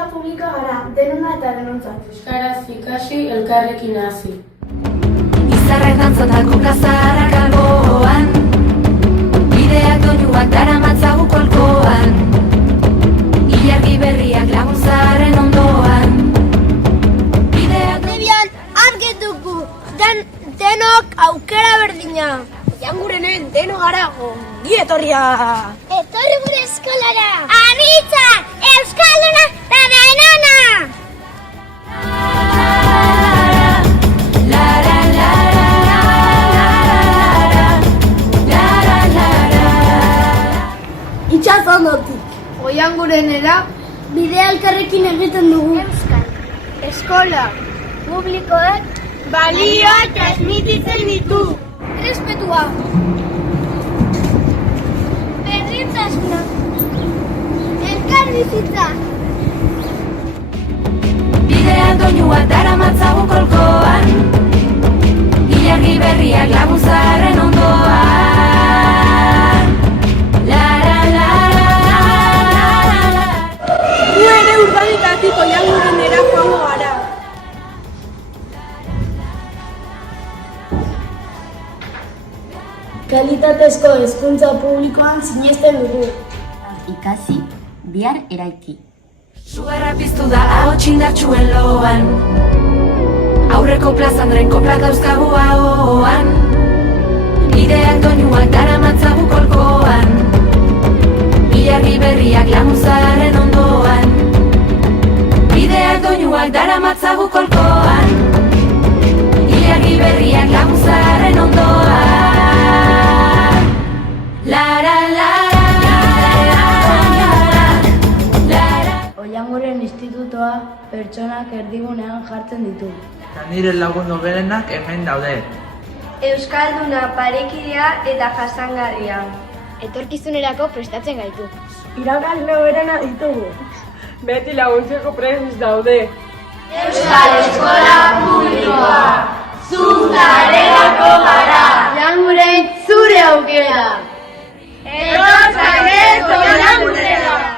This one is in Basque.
eskola publikoa gara, denona eta denontzat. Euskaraz ikasi, elkarrekin hasi. Izarrak dantzotako kazarrak alboan, bideak doinuak daramatzagu kolkoan, ilargi berriak laguntzaren ondoan. Debian argi dugu, denok aukera berdina. Jangurenen deno gara ongi etorria. Etorri gure eskolara. Anitza, euskalduna eta denona. Itxasondotik. Oiangurenera bidea elkarrekin egiten dugu. Euskal eskola publikoek balioak transmititzen ditu. Respetua. Berdintasuna. Elkarbizitza. Bideak doinuak daramatzagu kolkoan, ilargi berriak laguntzaren ondoan. Gu ere urbanitatik Oiangurenera joango gara. Kalitatezko hezkuntza publikoan sinesten dugu. Ikasi, bihar eraiki. Sugarra piztu da ahots indartsuen loan, aurreko plazandren koplak dauzkagu ahoan, bideak doinuak daramatzagu kolkoan, ilargi berriak laguntzaren ondoan. Bideak doinuak daramatzagu kolkoan, ilargi berriak laguntzaren ondoan. Oianguren institutoa pertsonak erdigunean jartzen ditu. Eta nire lagun nobelenak hemen daude. Euskalduna, parekidea eta jasangarria. Etorkizunerako prestatzen gaitu. Irakasle hoberena ditugu. Beti laguntzeko prest daude. Euskal Eskola Publikoa, zuzarelako gara. Oianguren zure aukera. Etortzak ez Oiangurera.